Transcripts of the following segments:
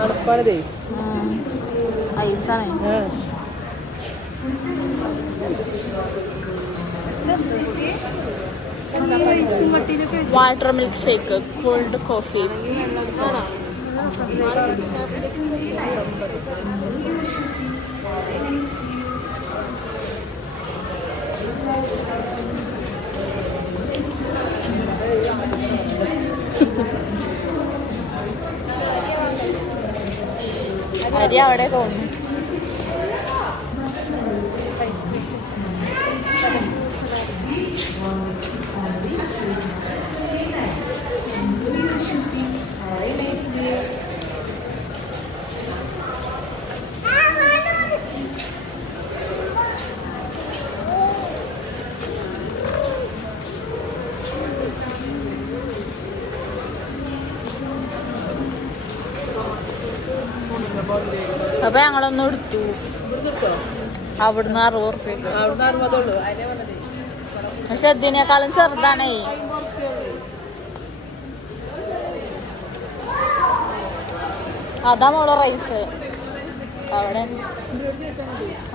തണുപ്പാണതേ ഐസാണ്. Water milk shake, cold coffee. അരി അവിടെ തോന്നുന്നു. അപ്പൊ ഞങ്ങളൊന്നും എടുത്തു. അവിടുന്ന് 60 ഉറുപ്പ്യക്ക്. പക്ഷെ ഇതിനേക്കാളും ചെറുതാണേ. അതാ മോളെ റൈസ്. അവിടെ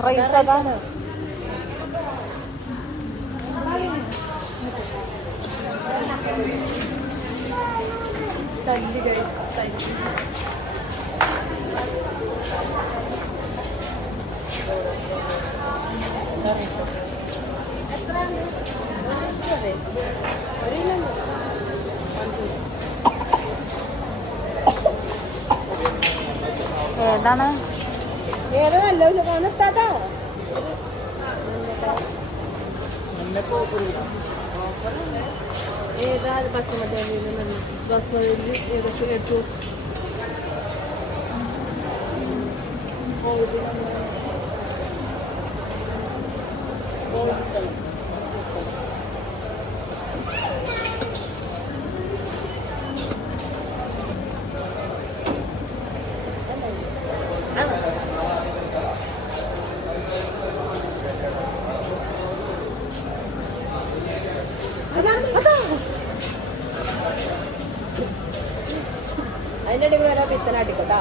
റൈസ് അതാണ്. ഏതാണ് അതിന്റെ ഇടയിൽ വരാൻ പിത്തനാട്ടിക്കോട്ടാ.